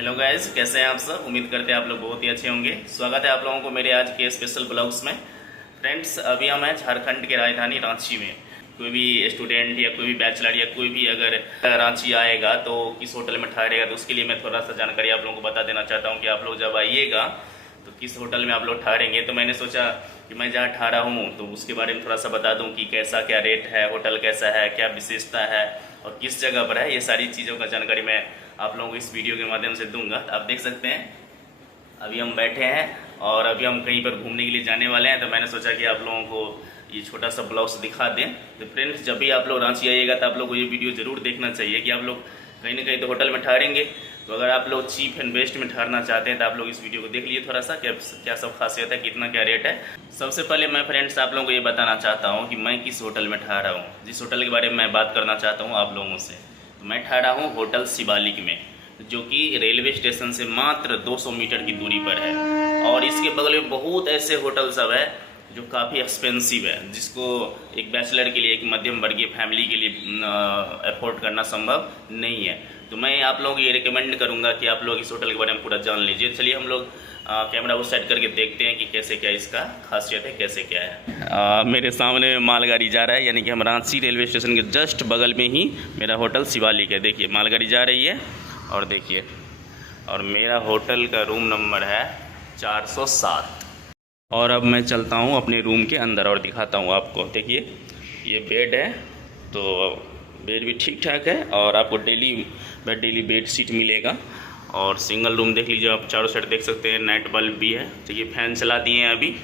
Hello guys, कैसे हैं आप सब। उम्मीद करते हैं आप लोग बहुत ही अच्छे होंगे। स्वागत है आप लोगों को मेरे आज के स्पेशल ब्लॉग्स में। फ्रेंड्स, अभी हम हैं झारखंड के राजधानी रांची में। कोई भी स्टूडेंट या कोई भी बैचलर या कोई भी अगर रांची आएगा तो किस होटल में ठहरेगा, तो उसके लिए मैं थोड़ा सा जानकारी आप लोगों को बता देना चाहता हूँ कि आप लोग जब आइएगा तो किस होटल में आप लोग ठहरेंगे। तो मैंने सोचा कि मैं जहाँ ठहरा हूँ तो उसके बारे में थोड़ा सा बता दूँ कि कैसा क्या रेट है, होटल कैसा है, क्या विशेषता है और किस जगह पर है। ये सारी चीज़ों का जानकारी मैं आप लोगों को इस वीडियो के माध्यम से दूंगा। आप देख सकते हैं अभी हम बैठे हैं और अभी हम कहीं पर घूमने के लिए जाने वाले हैं। तो मैंने सोचा कि आप लोगों को ये छोटा सा ब्लॉग्स दिखा दें। तो फ्रेंड्स, जब भी आप लोग रांची आइएगा तो आप लोग को ये वीडियो ज़रूर देखना चाहिए कि आप लोग कहीं ना कहीं तो होटल में ठहरेंगे। तो अगर आप लोग चीप एंड बेस्ट में ठहरना चाहते हैं तो आप लोग इस वीडियो को देख लीजिए थोड़ा सा, क्या सब खासियत है, कितना क्या रेट है। सबसे पहले मैं फ्रेंड्स आप लोगों को ये बताना चाहता हूँ कि मैं किस होटल में ठहरा हूँ, जिस होटल के बारे में मैं बात करना चाहता हूँ आप लोगों से। तो मैं ठहरा हूँ होटल शिवालिक में, जो कि रेलवे स्टेशन से मात्र 200 मीटर की दूरी पर है। और इसके बगल में बहुत ऐसे होटल सब है जो काफ़ी एक्सपेंसिव है, जिसको एक बैचलर के लिए, एक मध्यम वर्गीय फैमिली के लिए अफोर्ड करना संभव नहीं है। तो मैं आप लोगों को ये रिकमेंड करूंगा कि आप लोग इस होटल के बारे में पूरा जान लीजिए। चलिए हम लोग कैमरा उस साइड करके देखते हैं कि कैसे क्या इसका खासियत है, कैसे क्या है। मेरे सामने मालगाड़ी जा रहा है, यानी कि हम रांची रेलवे स्टेशन के जस्ट बगल में ही मेरा होटल शिवालिक है। देखिए मालगाड़ी जा रही है और देखिए, और मेरा होटल का रूम नंबर है 407। और अब मैं चलता हूँ अपने रूम के अंदर और दिखाता हूँ आपको। देखिए ये बेड है, तो बेड भी ठीक ठाक है और आपको डेली बेड शीट मिलेगा। और सिंगल रूम देख लीजिए आप, चारों साइड देख सकते हैं, नाइट बल्ब भी है। देखिए फैन चला दिए हैं अभी।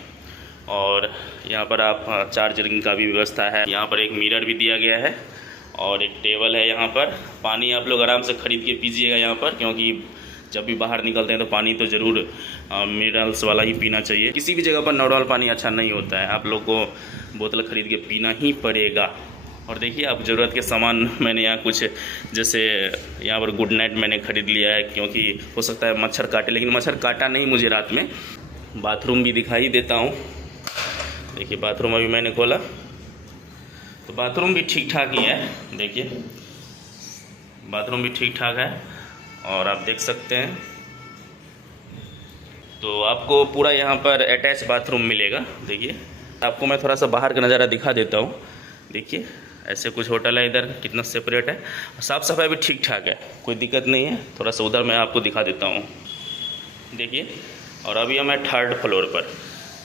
और यहाँ पर आप चार्जरिंग का भी व्यवस्था है। यहाँ पर एक मिरर भी दिया गया है और एक टेबल है। यहाँ पर पानी आप लोग आराम से ख़रीद के पीजिएगा यहाँ पर, क्योंकि जब भी बाहर निकलते हैं तो पानी तो ज़रूर मिनरल्स वाला ही पीना चाहिए। किसी भी जगह पर नॉर्मल पानी अच्छा नहीं होता है, आप लोग को बोतल ख़रीद के पीना ही पड़ेगा। और देखिए आप ज़रूरत के सामान मैंने यहाँ कुछ, जैसे यहाँ पर गुड नाइट मैंने ख़रीद लिया है, क्योंकि हो सकता है मच्छर काटे, लेकिन मच्छर काटा नहीं मुझे रात में। बाथरूम भी दिखाई देता हूँ। देखिए बाथरूम अभी मैंने खोला तो बाथरूम भी ठीक ठाक ही है। देखिए बाथरूम भी ठीक ठाक है और आप देख सकते हैं। तो आपको पूरा यहाँ पर अटैच बाथरूम मिलेगा। देखिए आपको मैं थोड़ा सा बाहर का नज़ारा दिखा देता हूँ। देखिए ऐसे कुछ होटल है इधर, कितना सेपरेट है। साफ़ सफाई भी ठीक ठाक है, कोई दिक्कत नहीं है। थोड़ा सा उधर मैं आपको दिखा देता हूँ। देखिए, और अभी हम 3rd फ्लोर पर,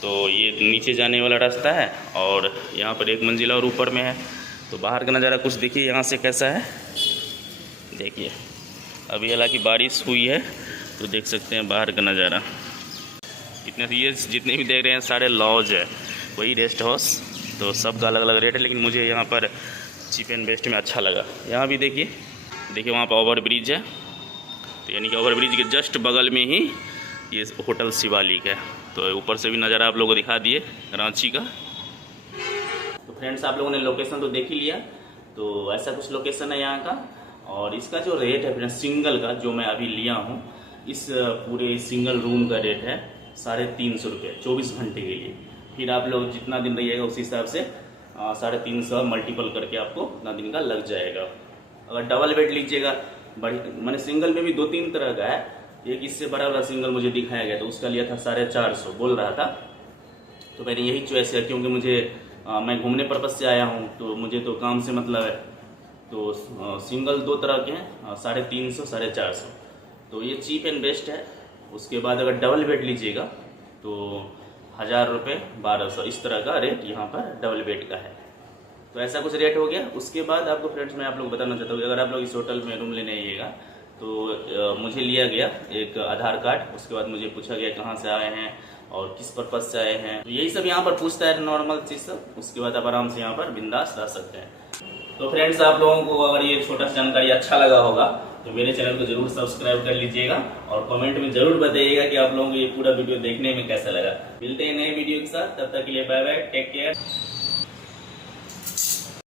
तो ये नीचे जाने वाला रास्ता है और यहाँ पर 1 मंजिला और ऊपर में है। तो बाहर का नज़ारा कुछ देखिए यहाँ से कैसा है। देखिए अभी हालांकि बारिश हुई है तो देख सकते हैं बाहर का नज़ारा। इतने ये जितने भी देख रहे हैं सारे लॉज है, वही रेस्ट हाउस। तो सबका अलग अलग रेट है, लेकिन मुझे यहाँ पर चीप एंड बेस्ट में अच्छा लगा। यहाँ भी देखिए वहाँ पर ओवर ब्रिज है, तो यानी कि ओवर ब्रिज के जस्ट बगल में ही ये होटल शिवालिक है। तो ऊपर से भी नज़ारा आप लोगों को दिखा दिए रांची का। तो फ्रेंड्स, आप लोगों ने लोकेशन तो देख ही लिया। तो ऐसा कुछ लोकेशन है यहाँ का। और इसका जो रेट है फ्रेंड्स सिंगल का, जो मैं अभी लिया हूँ, इस पूरे सिंगल रूम का रेट है 350 रुपये 24 घंटे के लिए। फिर आप लोग जितना दिन रहिएगा उस हिसाब से 350 मल्टीपल करके आपको उतना दिन का लग जाएगा। अगर डबल बेड लीजिएगा, बड़ी मैंने सिंगल में भी 2-3 तरह का है। एक इससे बड़ा वाला सिंगल मुझे दिखाया गया, तो उसका लिया था 450 बोल रहा था। तो मैंने यही चॉइस किया, क्योंकि मुझे मैं घूमने पर्पज़ से आया हूँ, तो मुझे तो काम से मतलब है। तो सिंगल 2 तरह के हैं, 350 450। तो ये चीप एंड बेस्ट है। उसके बाद अगर डबल बेड लीजिएगा तो 1000 रुपये 1200, इस तरह का रेट यहाँ पर डबल बेड का है। तो ऐसा कुछ रेट हो गया। उसके बाद आपको फ्रेंड्स मैं आप लोग बताना चाहता हूँ, अगर आप लोग इस होटल में रूम लेने आइएगा तो मुझे लिया गया एक आधार कार्ड। उसके बाद मुझे पूछा गया कहाँ से आए हैं और किस पर्पज़ से आए हैं। तो यही सब यहाँ पर पूछता है, नॉर्मल चीज़ सब। उसके बाद आप आराम से यहाँ पर बिंदास रह सकते हैं। तो फ्रेंड्स, आप लोगों को अगर ये छोटा सा जानकारी अच्छा लगा होगा तो मेरे चैनल को जरूर सब्सक्राइब कर लीजिएगा और कमेंट में जरूर बताइएगा कि आप लोगों को ये पूरा वीडियो देखने में कैसा लगा। मिलते हैं नए वीडियो के साथ, तब तक के लिए बाय बाय, टेक केयर।